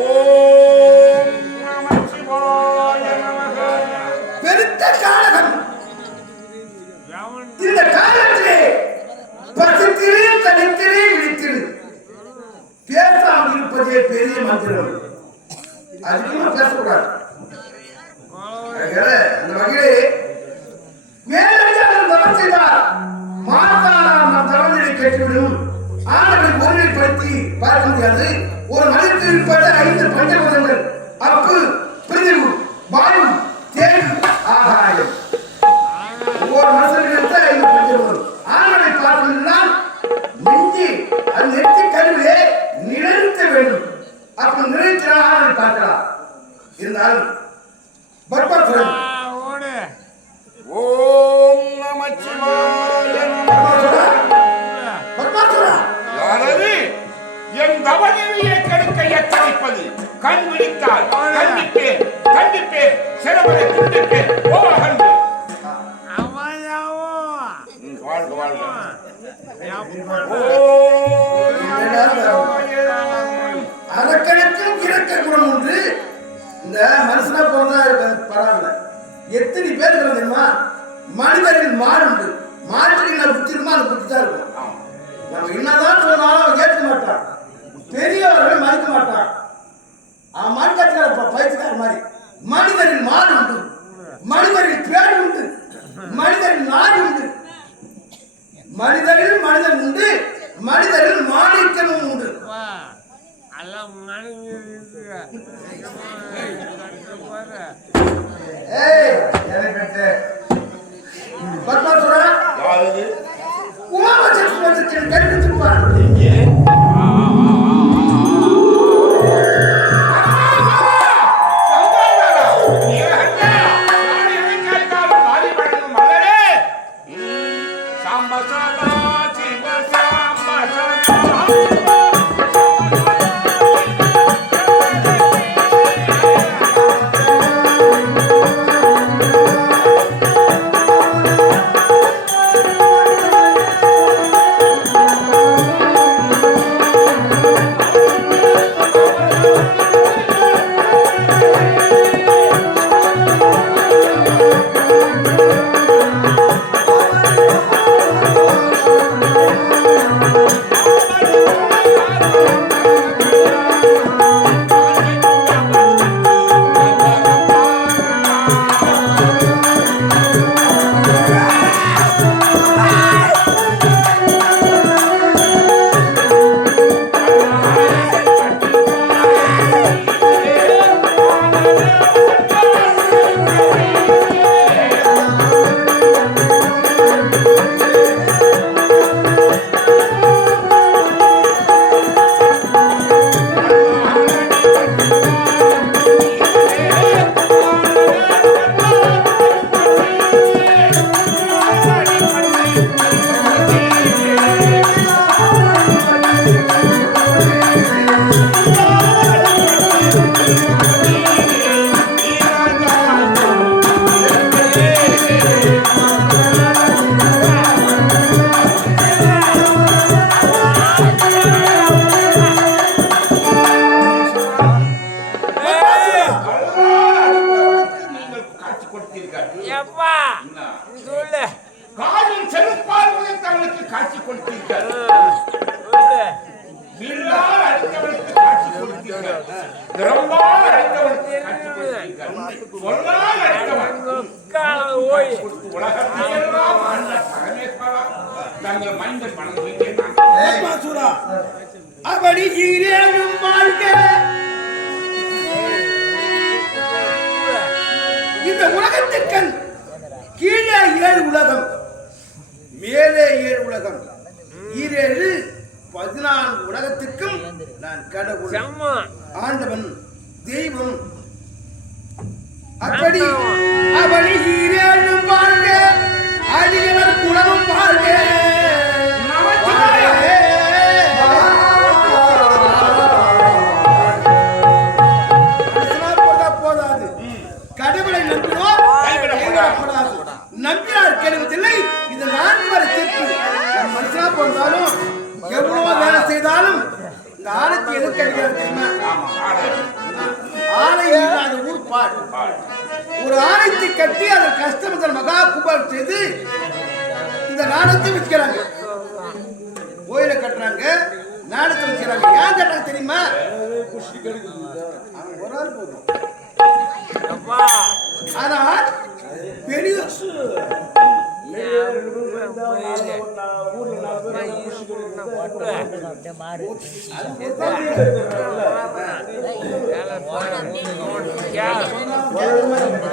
ஓம் நமச்சிவாய நமக. பெருத்த காலகம். இந்த காலத்திலே பசித்திரு தனித்திரு விழித்திரு பேசாமல் இருப்பதே பெரிய மந்திரம். அதிகமா பேசக்கூடாது. அந்த வகையிலே வேலையாளர் தவறு செய்தார் மாற்றானால் தவறுகளை கேட்டுவிடும். ஆண்களை ஒருமைப்படுத்தி பார்க்க முடியாது. ஒரு மனிதனுக்கு இருப்பது 5 பஞ்சபூதங்கள்: அப்பு, பிரிவு, வாயு, தேன், ஆகாயம். ஒவ்வொரு மனுஷனுக்கு 5 பஞ்சபூதம். ஆண்களை பார்க்கணும்னால் நெஞ்சி அது நெற்றி கருவே நிலைத்த வேண்டும். அப்படி நிலைத்தினால் ஆண்களை பார்க்கலாம். இருந்தாலும் பட்பாசுரன் ஓம் நமச்சிவாய என் தவநிலையை கெடுக்க எச்சரிப்பது. கண் விழித்தால் கண்டிப்பேன், கண்டிப்பேன், சிறமதை துண்டிப்பேன். வாழ்க வாழ்க. அரக்கனுக்கும் இறக்க குணம் உண்டு. இந்த மனுஷனா போறதா பரவாயில்ல. எத்தனை பேர் தெரியுமா? மனிதரின் மாடு உண்டு. மாட்டுக்கு நான் புத்தி இருக்குமா? அது புத்தி தான் இருக்கும். நம்ம என்னதான் சொன்னாலும் அவன் கேட்க மாட்டான். பெரியவர்கள் மதிக்க மாட்டான். அவன் மண்கட்டுக்கார பயிற்சிக்கார மாதிரி. மனிதரின் மாடு உண்டு, மனிதரின் பேர் உண்டு, மனிதரின் நாடு உண்டு. மனிதரில் மனிதன் உண்டு, மனிதரில் மாணிக்கமும் உண்டு. அப்படி இந்த உலகத்திற்கண் கீழே 7 உலகம், மேலே 7 உலகம், 14 உலகத்திற்கும் நான் கடவுள், ஆண்டவன், தெய்வம். அப்படி அவனி ஈரேழும் வாழ்க, அடியவர் குலமும் வாழ்க. போதாது, கடவுளை நம்பினோம் நம்பினார் கெடுவதில்லை. இது 4 தீர்ப்பு. மனுஷனா போனாலும் எவ்வளவு வேலை செய்தாலும் இந்த ஆளுக்கு எது கிடைக்கிறது தெரியுமா? வாழ். வாழ். ஒரு ஆலயத்தை கட்டி அதன் கஷ்டமத்தில் மகா குபால் செய்து இந்த நாடகத்தை வச்சுக்கிறாங்க. கோயிலை கட்டுறாங்க, நாடகத்தை வச்சுக்கிறாங்க. ஏன் கட்டுறாங்க தெரியுமா? ஒரு ஆள் போதும். ஆனால் பெரிய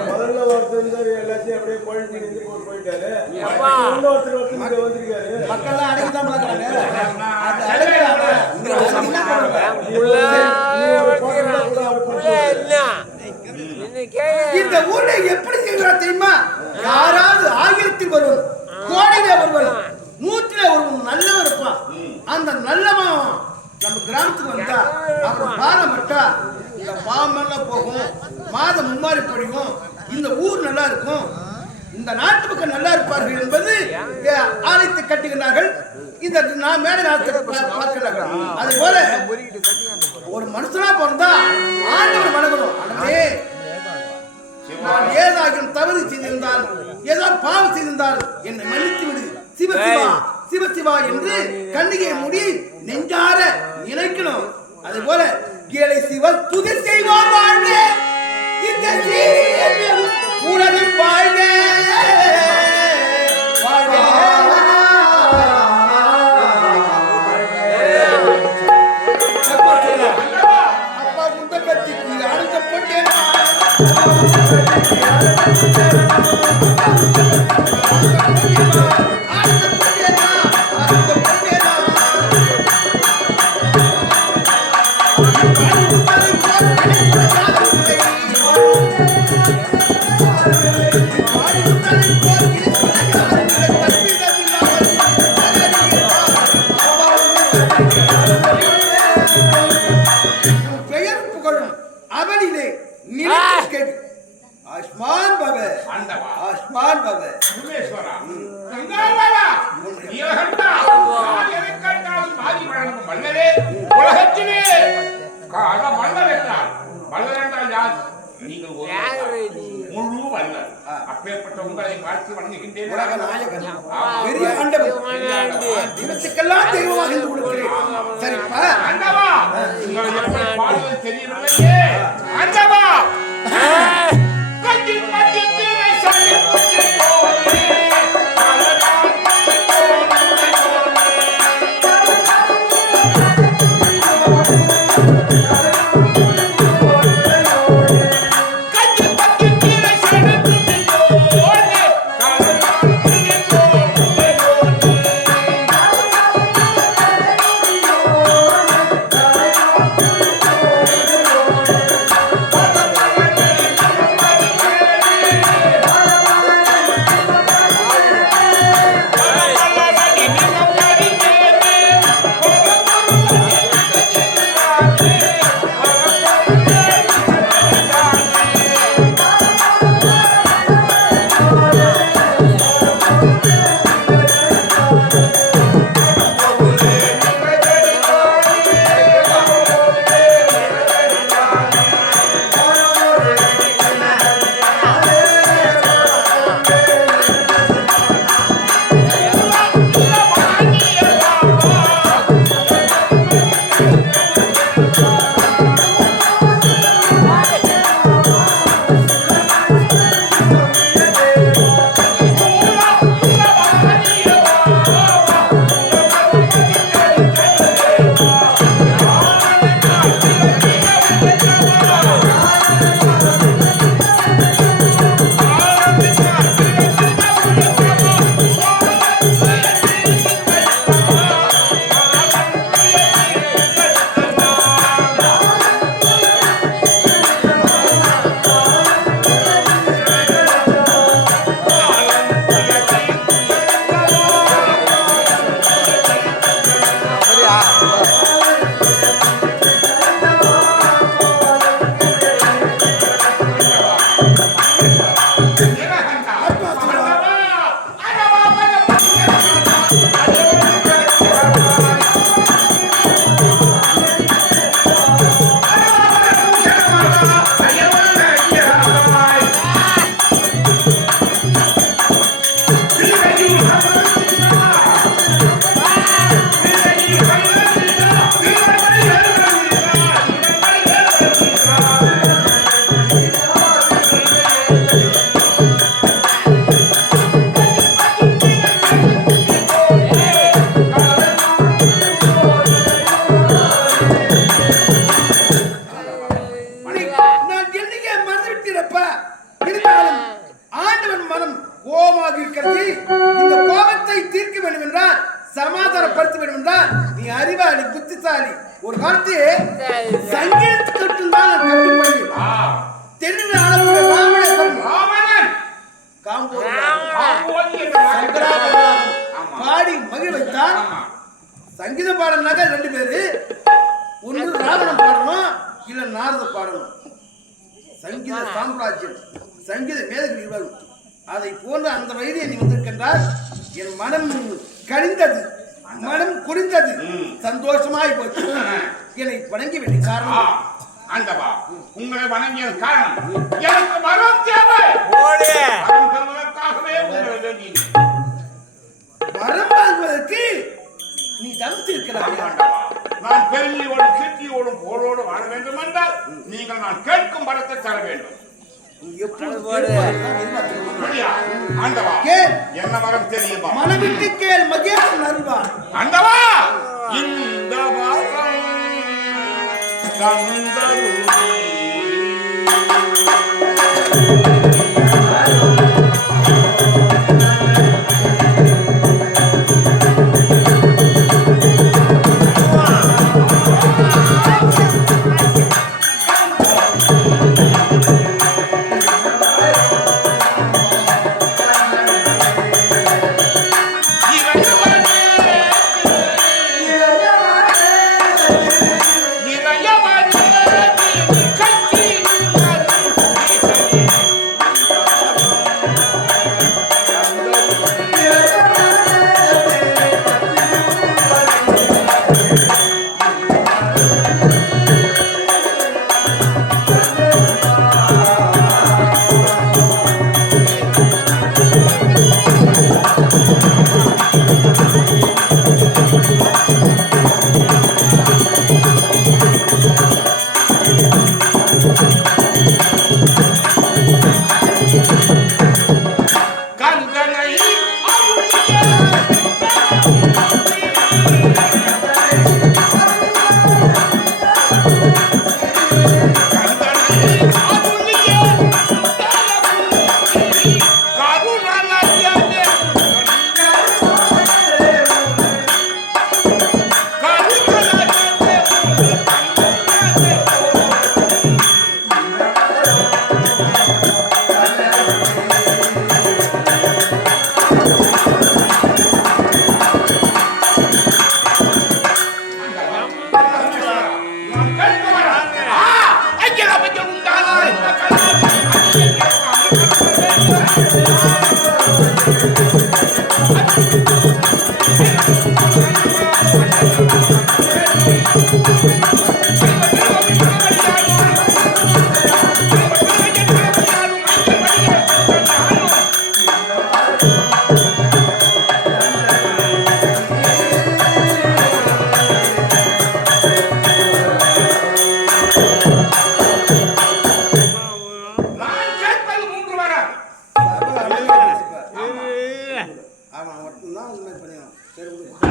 முதல்ல ஒருத்தர் எல்லாத்தையும் அப்படியே போயிட்டாரு. மக்கள்லாம் அடக்கிதான் பார்க்கறாங்க. இந்த ஊர்ல எப்படி செய்வா தெரியுமா? யாராவது 1000 வருவன், கோடியில வருவன், 100 வருவன் நல்லவன் இருப்பான். அந்த நல்லவன் நம்ம கிராமத்துக்கு வந்தா அவர் பாதம் பட்டா இந்த பாவமெல்லாம் போகும், மாதம் மும்மாறி படிக்கும், இந்த ஊர் நல்லா இருக்கும், இந்த நாட்டு மக்கள் நல்லா இருப்பார்கள் என்பது ஆலயத்தை கட்டுகிறார்கள். இந்த நான் மேலே பார்க்கிறார்கள். அது போல ஒரு மனுஷனா பிறந்தா ஆண்டவர் வணங்கணும். அடவே நான் ஏதாகும் தவறு செய்திருந்தால், ஏதாவது பாவம் செய்திருந்தால் என்னை மன்னித்து விடு சிவசிவா சிவசிவா என்று கண்ணிகை முடி நெஞ்சார நினைக்கணும். அதே போல ஏழை சிவன் துதி செய்வார் வாழ்க, இந்த உலகம் வாழ்க வாழ்க. அப்பா முந்தகத்திற்கு அழுத்தப்பட்டேன். பெயர் புகழும் அவனிலே நிலைத்து ஆஸ்மான் பவ ஆண்டவா, ஆஸ்மான் பவ சர்வேஸ்வரா, கங்காதரா, நீலகண்டா, நான் எதைக் கண்டாலும் பாதி வழங்கும் வல்லலே, உலகத்திலே கால வல்லல் என்றால், வல்லல் என்றால் யார்? நீங்கள் ஒரு முழு வல்லல். அப்பேற்பட்ட உங்களை வாழ்த்து வணங்குகின்றேன். உலக நாயகன், பெரிய ஆண்டவன், தினத்துக்கெல்லாம் தெய்வமாக இருந்து கொடுக்கிறேன். சரிப்பா ஆண்டவா, உங்களை எப்படி பாடுவது தெரியவில்லையே. ஆண்டவா, கட்டி பட்டி தீவை சொல்லி புத்தி போலே, காலநாள் போலே, கட்டி பட்டி தீவை சொல்லி புத்தி போலே, காலநாள் போலே, இருந்தாலும் ஆண்டவன் மனம் கோபமாக இருக்கிறது. இந்த கோபத்தை தீர்க்க வேண்டும் என்றால், சமாதானப்படுத்த வேண்டும் என்றால், நீ அறிவாளி, புத்திசாலி. ஒரு காலத்தில் சங்கீதத்துக்கு மட்டும்தான் நான் கட்டுப்பட்டேன். தெலுங்கு ஆளக்கூடிய ராமணன் பாடி மகிழ் வைத்தான். சங்கீத பாடல்னாக்க 2 பேரு, ஒன்று ராவணன் பாடணும், இல்ல நாரத பாடணும். சங்கீத சாம்ராஜ்யம், சங்கீத மேதகு. அதை போன்ற அந்த வயதை நீ வந்திருக்கின்றால் என் மனம் கழிந்தது, மனம் குடிந்தது, சந்தோஷமாய் போச்சு. என்னை வணங்கி வேண்டிய காரணம் ஆண்டவா, உங்களை வணங்கியது காரணம் எனக்கு வரம் தேவை. வரம் பெறுவதற்காகவே உங்களை வேண்டினேன். வரம் வாங்குவதற்கு நீ தவித்திருக்கிறாய். நான் பெருமையோடும் கீர்த்தியோடும் போரோடு வாழ வேண்டும் என்றால் நீங்கள் நான் கேட்கும் வரத்தை தர வேண்டும். ஆண்டவா, என்ன வரம் தெரியுமா? மனவிட்டு கேள், மகேசன் அருள்வார். ஆண்டவா, இந்த வரம் தந்தருளே.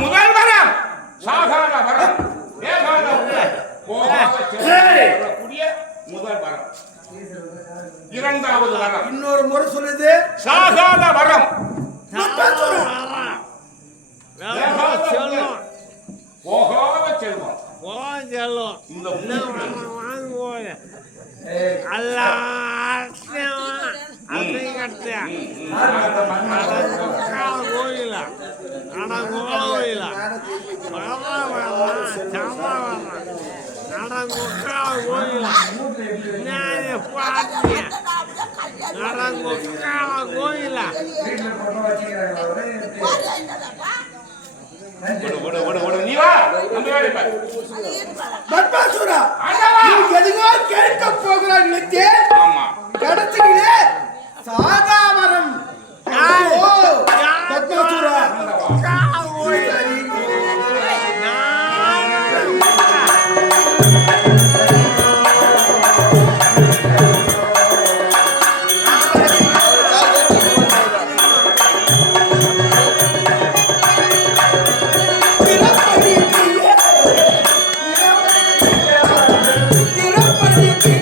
முதல் வரம் சாகாத வரம், வேகாத உணவு, போகாத செல்லக்கூடிய முதல் வரம். இரண்டாவது வரம், இன்னொரு முறை சொல்லுது, சாகாத வரம், போகாத செல்வம். இந்த எதுவோ கேட்க போகிறாய் நினைத்தேன். கடத்திலே சாகாவரம். பத்மாசுரா,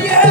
Yeah.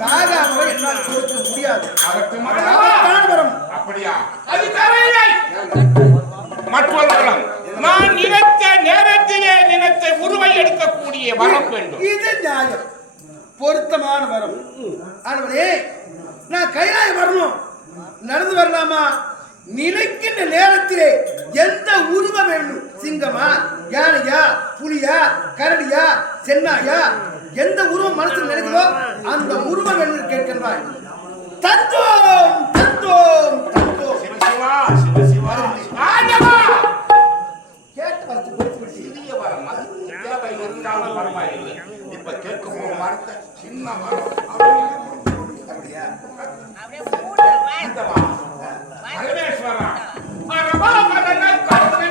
சாகாம என்னால் கொடுக்க முடியாது. அதற்கு ஆபத்தான வரம். அப்படியா? அது தேவையில்லை. மற்றொரு வரம். நான் நினைத்த நேரத்திலே நினைத்த உருவை எடுக்கக்கூடிய வரம் வேண்டும். இது நியாயம், பொருத்தமான வரம். ஆனவரே, நான் கைலாயம் வரணும், நடந்து வரலாமா? நினைக்கின்ற நேரத்திலே எந்த உருவம் வேணும்? சிங்கமா, யானையா, புலியா, கரடியா, சென்னாயா, எந்த உருவம் மனசில் நினைக்கிறோ அந்த உருவம் என்று கேட்கின்றாய். தந்தோம் தந்தோம் தந்தோம். சிவசிவா சிவசிவா ஆண்டவா கேட்டு பார்த்து கொடுத்து விட்டு சிறிய வரம் அது தேவை இருந்தாலும் பரவாயில்லை. இப்ப கேட்க போற வார்த்தை சின்ன வரம். அப்படியா? ஆண்டவா பரமேஸ்வரா அரபா மதன கருணை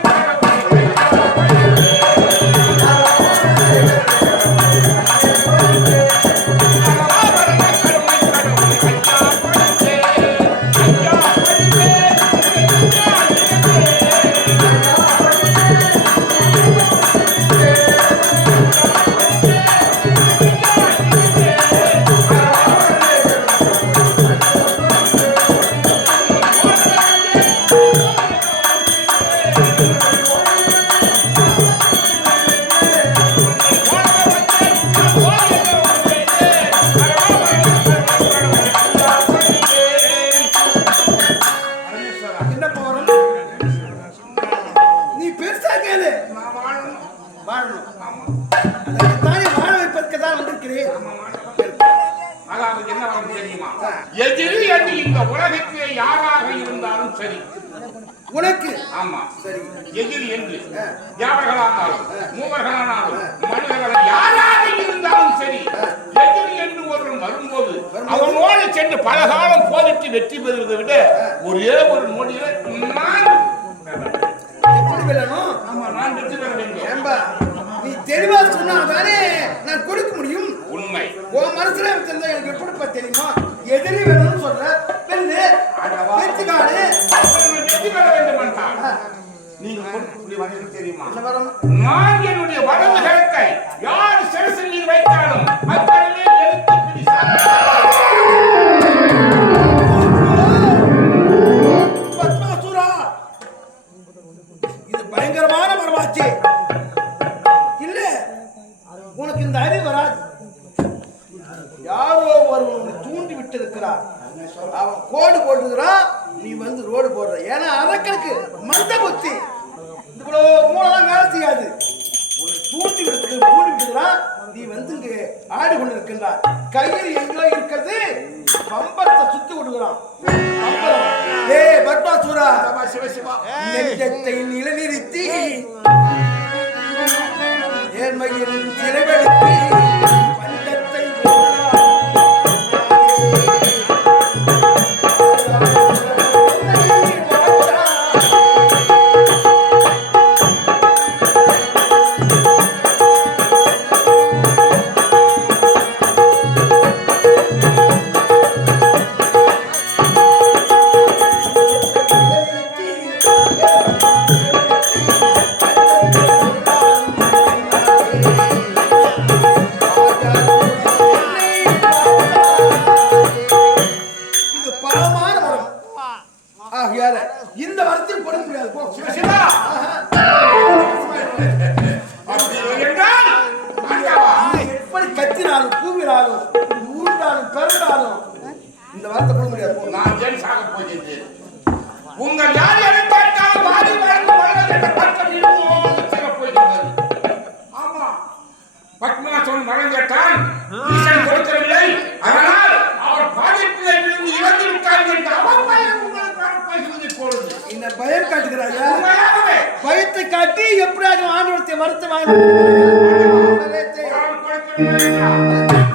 என்ன போறோம்? நீ பெருசா கேளு. வாழணும். தானே வாழ வைப்பதற்கு தான் வந்திருக்கிறேன். அதாவது என்ன வரம் தெரியுமா? எதிரி என்று இந்த உலகத்திலே யாராக இருந்தாலும் சரி, உனக்கு ஆமா சரி, எதிரி என்று யாவர்களானாலும் மூவர்களானாலும் மனிதர்கள் யாராக இருந்தாலும் சரி, எதிரி என்று ஒருவன் வரும்போது அவனோடு சென்று பல காலம் போரிட்டு வெற்றி பெறுவதை விட ஒரே ஒரு நொடியில நான் எப்படி விழணும்? ஆமா நான் வெற்றி பெற வேண்டும். ஏம்பா, நீ தெளிவா சொன்னா தானே நான் கொடுக்க முடியும். உண்மை. உன் மனசுல வச்சிருந்தா எனக்கு எப்படிப்பா தெரியுமா? எதிரி வேணும்னு சொல்ற பெண்ணு வெற்றிக்காடு வெற்றி பெற வேண்டும் என்றால் நீங்க கொடுக்கக்கூடிய வரம் தெரியுமா? என்ன வரம்? நான் என்னுடைய வலது கரத்தை யார் சிரசில் நீ வைத்தாலும் மக்களே எடுத்து பத்மாசுரா, இது பயங்கரமான வரமாச்சு. இல்ல, உனக்கு இந்த அறிவு வராது. யாரோ ஒருவன் தூண்டி விட்டு இருக்கிறார். அவன் கோடு போட்டுக்கிறான், நீ வந்து ரோடு போடுற. ஏன்னா அரக்கனுக்கு மந்த புத்தி, இவ்வளோ மூலம் வேலை செய்யாது. உன்னை தூண்டி விட்டுக்கிறான், நீ வந்து இங்க ஆடி கொண்டு இருக்கின்றார். கையில் எங்கோ இருக்கிறது பம்பரத்தை சுத்தி விடுகிறான். ஏய் பத்மாசுரா, நெஞ்சத்தை நிலைநிறுத்தி நேர்மையின் சிறைவெடுத்து பஞ்சத்தை இந்த வரத்தில் கொடுக்க முடியாது. போ சிவசிவா எப்படி கத்தினாலும் கூவினாலும் ஊர்ந்தாலும் பிறந்தாலும் இந்த வார்த்தை கொடுக்க முடியாது. போ. நான் ஏன் சாக போகிறேன்? உங்கள் யார் எதை கேட்டாலும் வாரி வாழ்ந்து வாழ்வது என்ற பட்டம் இடுவோடு சாக போகிறது. ஆமா, பத்மாசுரன் மரம் கேட்டான், ஈசன் கொடுக்கவில்லை. அதனால் அவர் பாதிப்பிலே விழுந்து இறந்து விட்டார் என்று அவர் பயம் உங்களுக்கு பகிர்ந்து போடுது. இந்த பயம் காட்டுகிறாயா? உண்மையாகவே பயத்தை காட்டி எப்படியாக ஆண்டவரத்தை மறுத்து வாங்க நான் கொடுக்கவில்லை என்றால்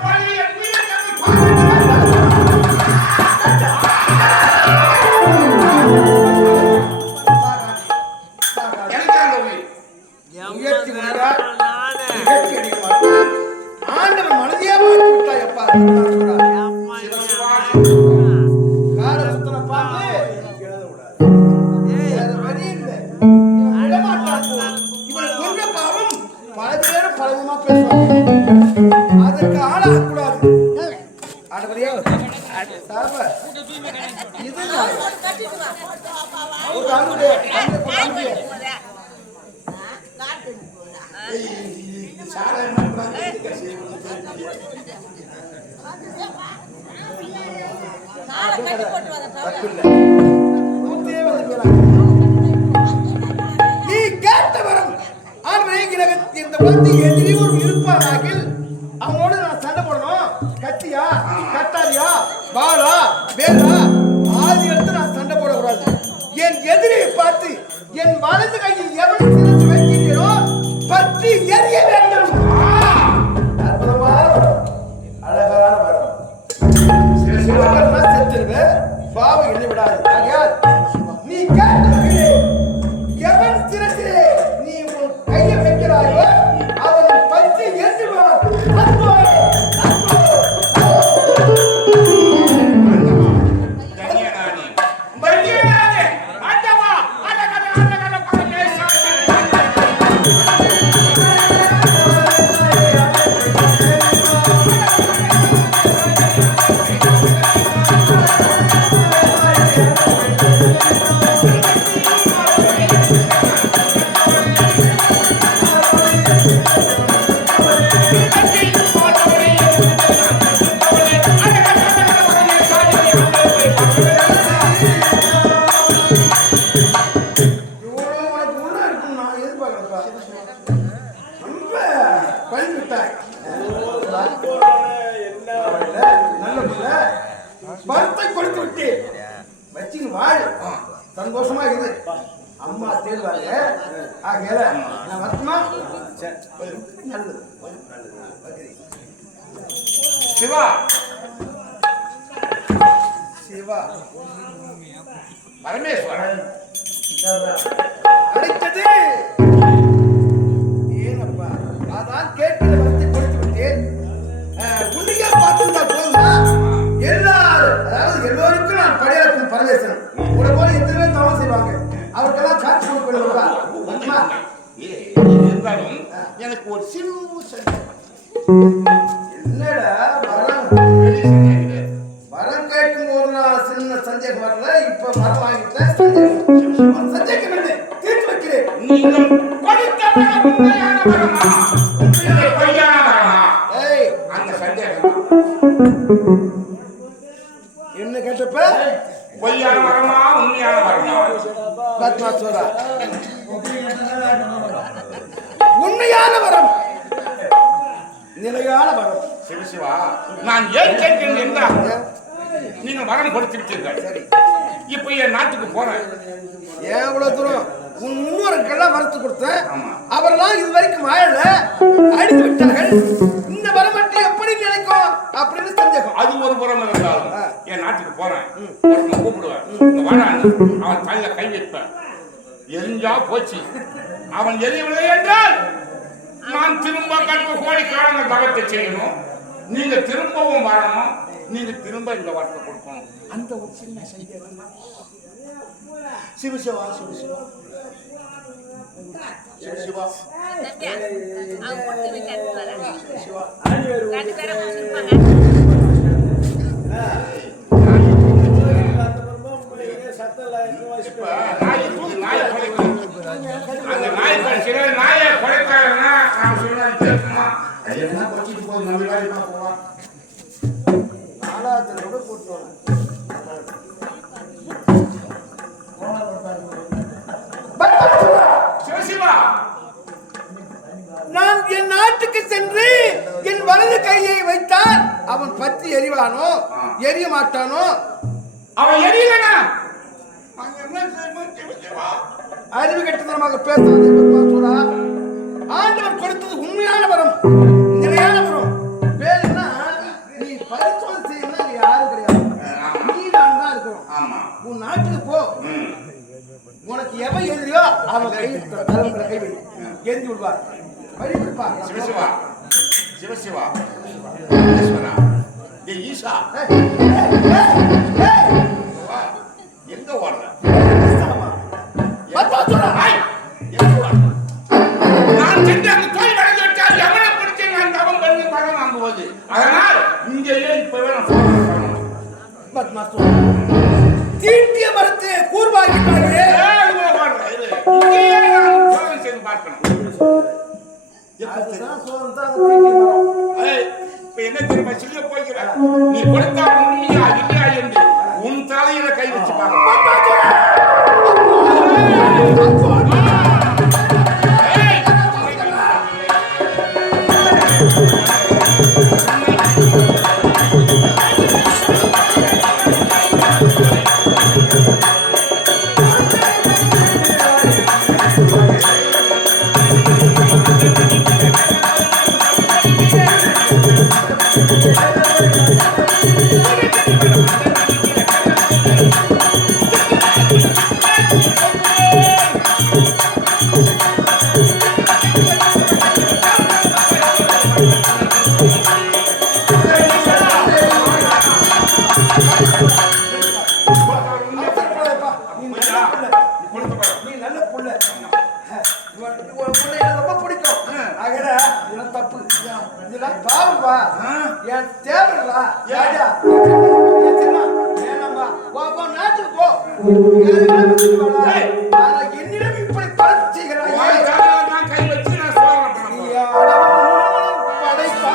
பழிய உயிரை பாதித்து முயற்சி முடியார், முயற்சி அடிக்க மாட்டார். ஆண்டவன் மனதையே மாற்றி விட்டாயப்பா. கால சுத்தனை பார்த்து எழுத விடாது. வேற வழி இல்லை. இவன் விடமாட்டான். இவனை கொன்ற பாவம் பல பேரும் பலவிதமா பேசுவாங்க. அதற்கு ஆளாகக்கூடாது. ஆனா கொடு அனுப்பி. நீ கேட்ட வரம் ஆண்மை இந்த உலகத்தில் எதிரி ஒரு இருப்பாராகில் அவனோடு நான் சண்டை போடணும். கத்தியா கட்டாரியா வாளா வேலா ஆதி எடுத்து நான் சண்டை போடக்கூடாது. என் எதிரியை பார்த்து என் வலது கையில் எவனை சிறந்து வைக்கிறீரோ பற்றி எரிய வேண்டும். அற்புதமான அழகான வரம். செத்துருவேன் பாவம் எண்ணி விடாது. நீ கேட்டவர்களே எவன் சிறசிலே நீ உன் கையை வைக்கிறாயோ அவனை பற்றி எரிஞ்சுவான். பரத்தை கொடுத்து விட்டு வச்சுன்னு வாழ். சந்தோஷமா இருக்குது. அம்மா தேர்வாங்க ஆகையால நான் வரட்டுமா? நல்லது. சிவா சிவா பரமேஸ்வரன் அழைத்தது ஏனப்பா? அதான் கேட்கிற வரத்தை கொடுத்து விட்டேன். உன்னையா பார்த்துருந்தா போதுமா? எல்லாரும் அதாவது எல்லோருக்கும் நான் படையாற்றும் பரமேஸ்வரன். உங்களை போல எத்தனை பேர் தவறு செய்வாங்க. அவருக்கெல்லாம் காட்சி கொடுப்பா. இருந்தாலும் எனக்கு ஒரு சின்ன என்னடா வரம் வரம் கேட்கும் போது நான் சின்ன சந்தேகம் வரல. இப்ப வரம் வாங்கிட்டேன். சந்தேகம் இல்லை தீர்த்து வைக்கிறேன். நீங்கள் படித்த வரம் உண்மையான வரமா? இல்லை பொய்யான வரமா? ஏய் அந்த சந்தேகம் என்ன கேட்டப்ப பொய்யான வரமா உண்மையான வரமா? பத்மாசுரா உண்மையான வரம் நிலையான வரம். சிவசிவா நான் ஏன் கேட்கிறேன் என்றால் நீங்கள் வரம் கொடுத்து விட்டீர்கள். சரி இப்ப என் நாட்டுக்கு போறேன். ஏன் இவ்வளவு தூரம்? உன் முன்னோருக்கெல்லாம் வரத்து கொடுத்தேன். ஆமா. அவரெல்லாம் இது வரைக்கும் வாழல அடித்து விட்டார்கள். இந்த வரம் மட்டும் எப்படி நினைக்கும் அப்படின்னு சந்தேகம். அது ஒரு புறம் இருந்தாலும் என் நாட்டுக்கு போறேன். ஒருத்தனை கூப்பிடுவேன். இங்க வாடான்னு. அவன் தலையில கை வைப்பேன். எரிஞ்சா போச்சு. அவன் எரியவில்லை என்றால் நான் திரும்ப கற்ப கோடி காலங்கள் தவத்தை செய்யணும். நீங்க திரும்பவும் வரணும். நீங்க திரும்ப இந்த வார்த்தை கொடுக்கணும். அந்த ஒரு சின்ன செய்தி. சிவசிவா சிவசிவா சிவசிவா இப்ப அந்த நாய் சில நாயை குறைக்காதுன்னா நான் சொல்லுவேன் கேட்குமா? என்ன குறைச்சிட்டு போகுது நம்ம வேலைக்கு போவான். நாலாவது கூட்டு சிவசிவா நான் என் நாட்டுக்கு சென்று என் வலது கையை வைத்தால் அவன் பற்றி எரிவானோ எரிய மாட்டானோ? அவன் எரியலனா அறிவு கட்டுத்தனமாக பேசாத. ஆண்டவர் கொடுத்தது உண்மையான வரம் நிலையான வரம். வேணும்னா நீ பரிசோதனை செய்யணும்னா நீ யாரும் கிடையாது. நீ நான் தான் இருக்கணும். உன் நாட்டுக்கு போ. உனக்கு எவன் எதிரியோ அவன் கை தலைமுறை கை வை எரிஞ்சு விடுவார். வழி விடுப்பார். சிவசிவா சிவசிவா ஈசா எங்க ஓடுற? நான் சென்று அந்த கோயில் வழங்கி விட்டால் எவனை பிடிச்சி நான் தவம் பண்ணி பணம் வாங்குவது. அதனால் இங்கேயே இப்பவே தீட்டிய மரத்தை கூர்வாக்கிட்டார்களே அதுதான் சோதனை தான் அங்க தீட்டி வரும். ஏய், இப்ப என்ன தெரியுமா செய்ய போகிற? நீ கொடுத்தா உண்மையா இல்லையா என்று உன் தலையில கை வச்சு நீ நல்ல புள்ள. உன் புள்ள எனக்கு ரொம்ப பிடிக்கும். ஆகல இதெல்லாம் தப்பு. இதெல்லாம் பாவம்பா. என் தேவைடா. ராஜா. வேணாம்பா. வா நாட்டுக்கு போ. ஆனா என்னிடம் இப்படி பழக்கம் செய்கிறாய். நான் கை வச்சு நான் சோதனை படைப்பா.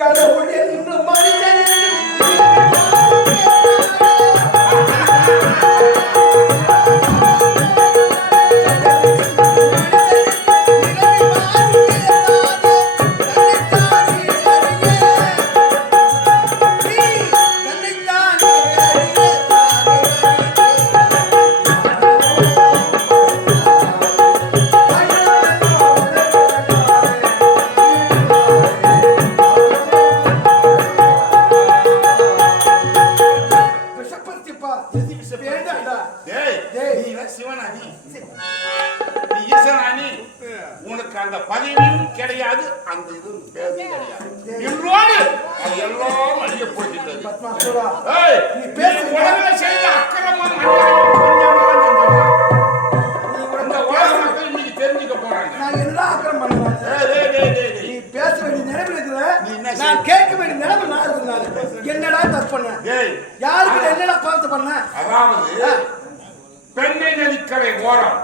கடவுள் என்று மனிதன் உனக்கு அந்த பதவியும் கிடையாது, அந்த இதுவும் கிடையாது. இன்றோடு அது எல்லாம் அழிய போகின்றது. உலகில் செய்த அக்கிரமம் இந்த உலக மக்கள் இன்னைக்கு தெரிஞ்சுக்க போறாங்க. நான் என்ன அக்கிரமம் பண்ணுவேன்? நீ பேச வேண்டிய நிலைமையில் இருக்கிற, நான் கேட்க வேண்டிய நிலைமை நான் இருக்கிறேன். என்னடா தப்பு பண்ண? யாருக்கு என்னடா பார்த்து பண்ண? அதாவது பெண்ணை நதிக்கரை ஓரம்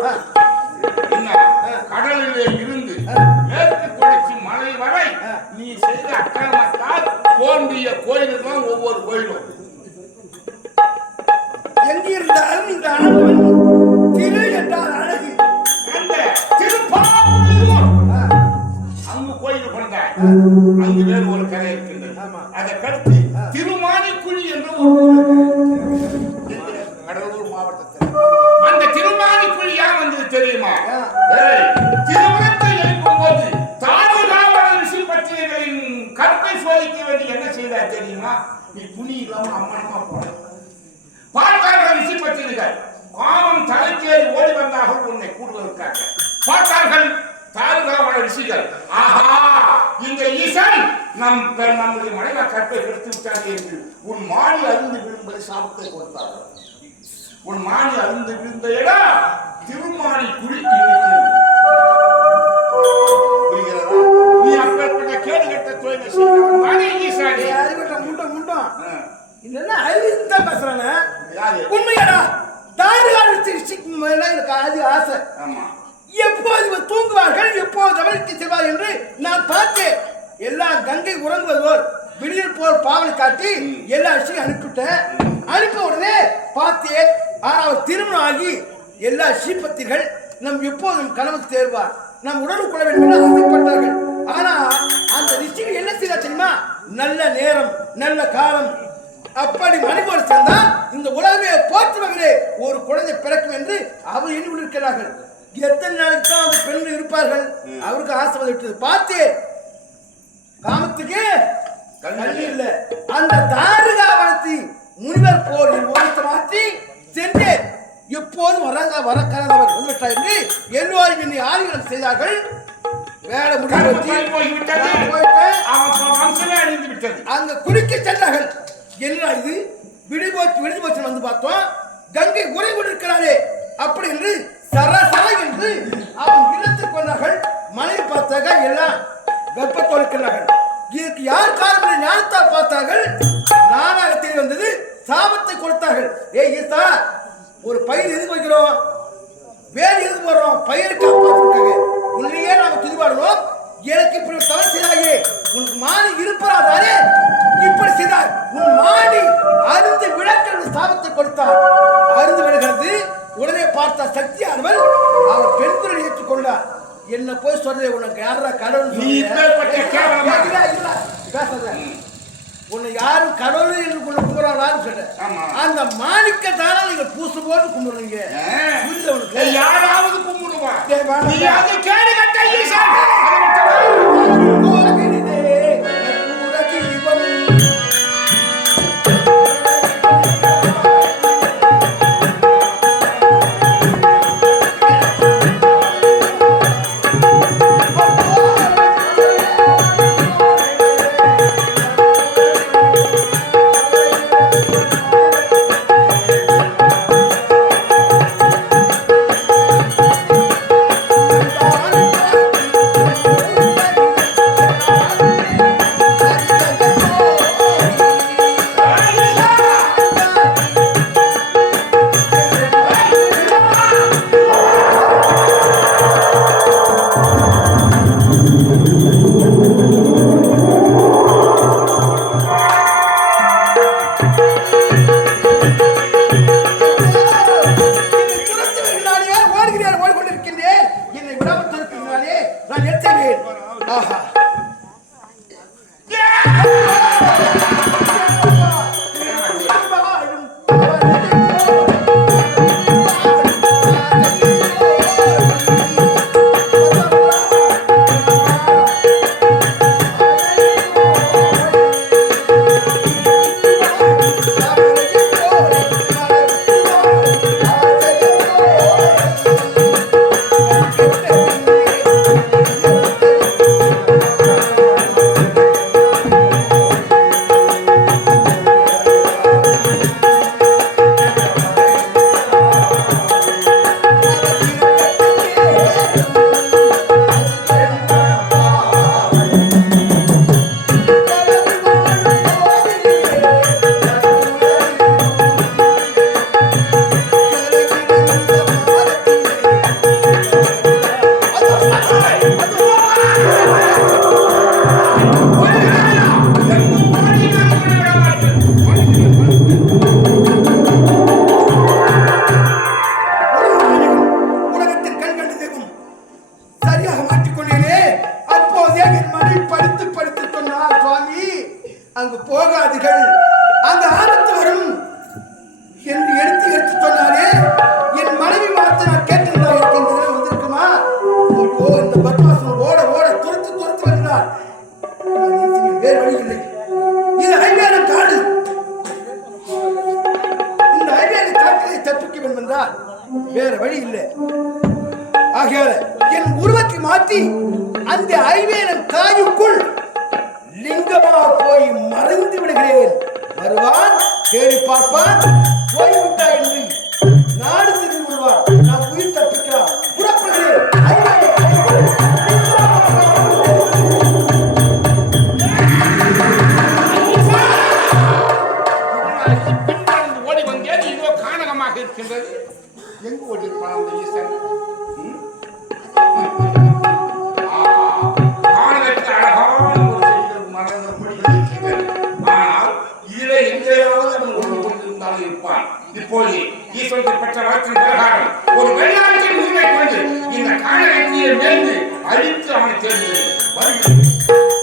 கடலிலே இருந்து மேற்கு தொடர்ச்சி மலை வரை நீ செய்த அக்கிரமத்தால் தோன்றிய கோயில் தான் ஒவ்வொரு கோயிலும். எங்கிருந்தாலும் இந்த அழகு திரு என்றால் அழகு. அந்த திருப்பாவூர் அங்கு கோயில் கொண்ட அங்கு வேறு ஒரு கரை இருக்கின்றது. அதை கடுத்து திருமானிக்குழி என்ற ஒரு கடலூர் மாவட்டத்தில் அந்த திருமானிக்குழி யார் வந்தது தெரியுமா? திருமணத்தை எழுப்பும் போது தாழ்வாளர் ரிஷி பத்திரிகைகளின் கற்பை சோதிக்க வேண்டி என்ன செய்தார் தெரியுமா? நீ துணி இல்லாம அம்மனமா போன பார்த்தார்கள் ரிஷி பத்திரிகள் பாவம் தலைக்கேறி ஓடி வந்தார்கள் உன்னை கூடுவதற்காக. பார்த்தார்கள் தாழ்வாளர் ரிஷிகள், ஆஹா இந்த ஈசன் நம்முடைய மனைவி கற்பை எடுத்து விட்டார் என்று உன் மாடி அருந்து விழும்படி சாபத்தை கொடுத்தார்கள். உன் மாடி அருந்து விழுந்த இடம் திருமானி குழி இருக்கிறது. புரிகிறதா? நீ அப்பேற்பட்ட கேடு கட்ட தொழிலை செய்ய அறிவட்ட முண்டம் முண்டம் இல்லைன்னா அறிவு தான் பேசுறானே. உண்மையாடா எனக்கு அது ஆசை. எப்போது தூங்குவார்கள், எப்போது கவனித்து செல்வார் என்று நான் பார்த்தேன். எல்லாம் கங்கை உறங்குவதோர் விடியல் போல் பாவனை காட்டி எல்லா விஷயம் அனுப்பிவிட்டேன். அனுப்ப உடனே பார்த்தேன். ஆனால் திருமணம் ஆகி எல்லா ஸ்ரீபத்திகள் நம் எப்போதும் கனவுக்கு தேர்வார், நம் உடலுக்கு கொள்ள வேண்டும் என்று ஆசைப்பட்டார்கள். ஆனா அந்த ரிஷிகள் என்ன செய்ய தெரியுமா? நல்ல நேரம் நல்ல காலம் அப்படி மணிபோடு சேர்ந்தால் இந்த உலகமே போற்றுவர்களே ஒரு குழந்தை பிறக்கும் என்று அவர் எண்ணி இருக்கிறார்கள். எத்தனை நாளைக்கு தான் அந்த பெண்கள் இருப்பார்கள்? அவருக்கு ஆசை விட்டது. பார்த்தேன் காமத்துக்கு கண்ணி இல்லை. அந்த தாருகாவனத்தை முனிவர் போர் ஒருத்த மாற்றி சென்றேன். எப்போதும் வரக்காதவர் வந்துவிட்டார் என்று எல்லோரும் என்னை ஆதிக்கம் செய்தார்கள். வேலை முடிவு போய்விட்டது. அவன் வம்சமே அழிந்து விட்டது. அங்க குளிக்க சென்றார்கள். என்ன இது விடுபோச்சு வந்து பார்த்தோம். கங்கை உரை கொண்டிருக்கிறாரே அப்படி என்று சரசர என்று அவன் இல்லத்தை கொண்டார்கள். மனைவி பார்த்தாங்க எல்லாம் வெப்பத்தோடு இருக்கிறார்கள். இதற்கு யார் காரணம் ஞானத்தால் பார்த்தார்கள். நானாக தெரிய வந்தது. சாபத்தை கொடுத்தார்கள். ஈசா ஒரு பயிர் எதுக்கு வைக்கிறோம், வேறு எதுக்கு போடுறோம், பயிரை காப்பாற்றுக்காக. உன்னையே நாம துதிபாடுவோம். எனக்கு இப்படி தவறு செய்தாயே, உனக்கு மானி இருப்பதாலே இப்படி செய்தார். உன் மானி அருந்து விளக்க சாபத்தை கொடுத்தார். அருந்து விடுகிறது. உடனே பார்த்த சக்தியானவள் அவர் பெண் குரலை ஏற்றுக்கொண்டார். என்ன போய் சொல்றே, உனக்கு யாரா கடவுள் பேசுற, உன்னை யாரும் கடவுள் என்று கும்பிடுறான்னு சொல்ற. அந்த மாணிக்க தானே நீங்க பூசு போட்டு கும்பிடுறீங்க. யாராவது கும்பிடுவா அங்கு போகாதீர்கள், அங்கு ஆபத்து வரும் என்று எடுத்து சொன்னாரே. என் மனைவி வார்த்தை நான் கேட்டிருந்தா வந்திருக்குமா? இந்த பத்மாசன் ஓட ஓட துரத்து வருகிறார். வேறு வழி இல்லை. இது ஐவேன காடு. இந்த ஐவேன காட்டிலே தப்பிக்க வேண்டும் என்றால் வேறு வழி இல்லை. ஆகையால என் உருவத்தை மாற்றி அந்த ஐவேனன் காயுக்குள் லிங்கமா போய் மறைந்து விடுகிறேன். வருவான், தேடி பார்ப்பான், போய்விட்டா என்று நாடு திரும்பி விடுவான். நான் உயிர் தப்பிக்கலாம். புறப்படுகிறேன். ஓடி வந்தேன். இதோ கானகமாக இருக்கின்றது. எங்கு ஓடிருப்பான் அந்த ஈசன்? இப்போது ஈஸ்வரத்தை பெற்ற வாக்கின் பிரகாரம் ஒரு வெள்ளாற்றின் உரிமை கொண்டு இந்த காணகத்தியை மேய்ந்து அழித்து அவனை தேர்ந்தெடுத்து வருகிறேன்.